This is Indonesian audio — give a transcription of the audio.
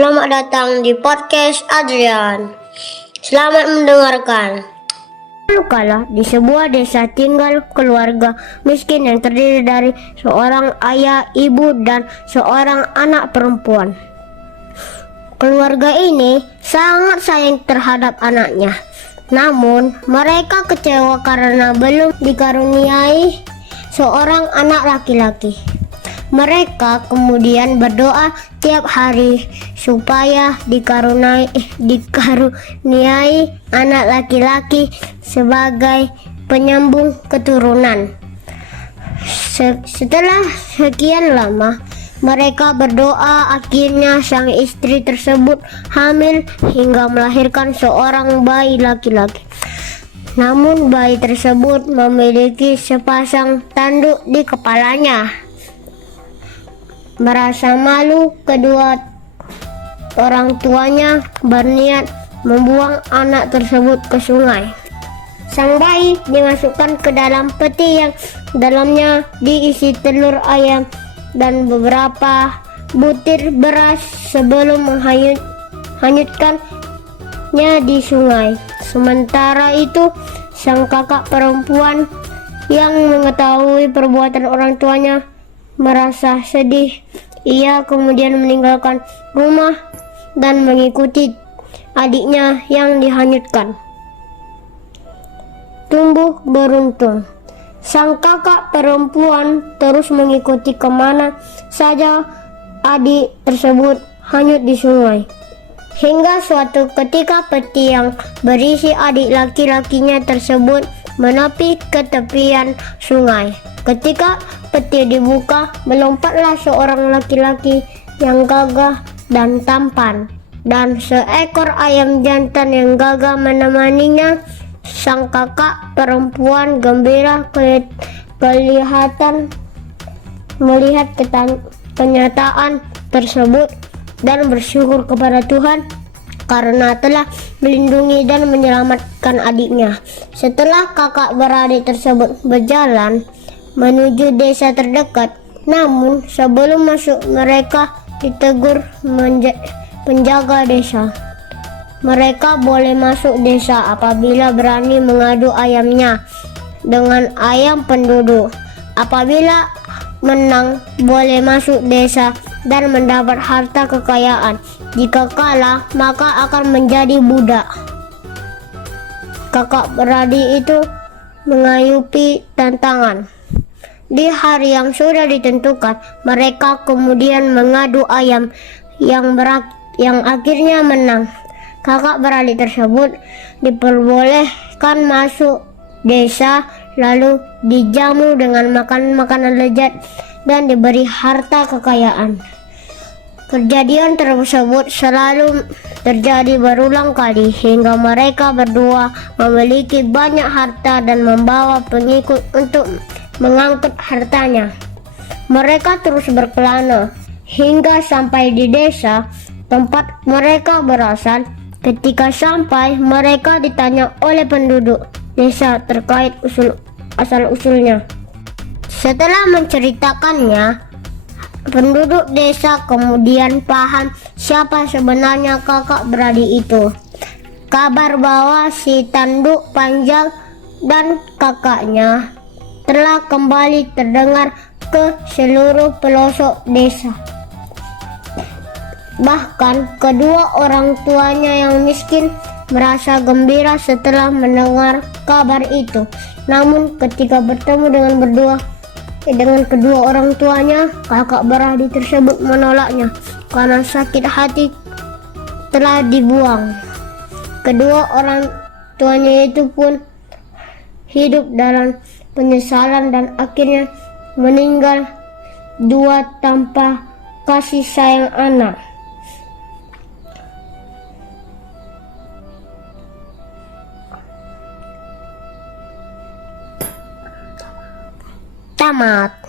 Selamat datang di podcast Adrian. Selamat mendengarkan. Kala di sebuah desa tinggal keluarga miskin yang terdiri dari seorang ayah, ibu, dan seorang anak perempuan. Keluarga ini sangat sayang terhadap anaknya. Namun mereka kecewa karena belum dikaruniai seorang anak laki-laki. Mereka kemudian berdoa tiap hari supaya dikaruniai anak laki-laki sebagai penyambung keturunan. Setelah sekian lama mereka berdoa, akhirnya sang istri tersebut hamil hingga melahirkan seorang bayi laki-laki. Namun bayi tersebut memiliki sepasang tanduk di kepalanya. Merasa malu, kedua orang tuanya berniat membuang anak tersebut ke sungai. Sang bayi dimasukkan ke dalam peti yang dalamnya diisi telur ayam dan beberapa butir beras sebelum menghanyutkannya di sungai. Sementara itu, sang kakak perempuan yang mengetahui perbuatan orang tuanya merasa sedih. Ia kemudian meninggalkan rumah dan mengikuti adiknya yang dihanyutkan. Tumbuh beruntung, sang kakak perempuan terus mengikuti kemana saja adik tersebut hanyut di sungai. Hingga suatu ketika peti yang berisi adik laki-lakinya tersebut menepi ke tepian sungai. Ketika peti dibuka, melompatlah seorang laki-laki yang gagah dan tampan, dan seekor ayam jantan yang gagah menemaninya. Sang kakak perempuan gembira melihat kenyataan tersebut dan bersyukur kepada Tuhan karena telah melindungi dan menyelamatkan adiknya. Setelah kakak beradik tersebut berjalan menuju desa terdekat, namun sebelum masuk mereka ditegur penjaga desa. Mereka boleh masuk desa apabila berani mengadu ayamnya dengan ayam penduduk. Apabila menang, boleh masuk desa dan mendapat harta kekayaan. Jika kalah, maka akan menjadi budak. Kakak beradik itu mengayupi tantangan. Di hari yang sudah ditentukan, mereka kemudian mengadu ayam yang akhirnya menang. Kakak beradik tersebut diperbolehkan masuk desa, lalu dijamu dengan makanan lezat dan diberi harta kekayaan. Kejadian tersebut selalu terjadi berulang kali hingga mereka berdua memiliki banyak harta dan membawa pengikut untuk mengangkut hartanya. Mereka terus berkelana hingga sampai di desa tempat mereka berasal. Ketika sampai, mereka ditanya oleh penduduk desa terkait asal-usulnya. Setelah menceritakannya, penduduk desa kemudian paham siapa sebenarnya kakak beradik itu. Kabar bahwa si tanduk panjang dan kakaknya telah kembali terdengar ke seluruh pelosok desa. Bahkan kedua orang tuanya yang miskin merasa gembira setelah mendengar kabar itu. Namun ketika bertemu dengan kedua orang tuanya, kakak beradik tersebut menolaknya karena sakit hati telah dibuang. Kedua orang tuanya itu pun hidup dalam penyesalan dan akhirnya meninggal dua tanpa kasih sayang anak. Tamat.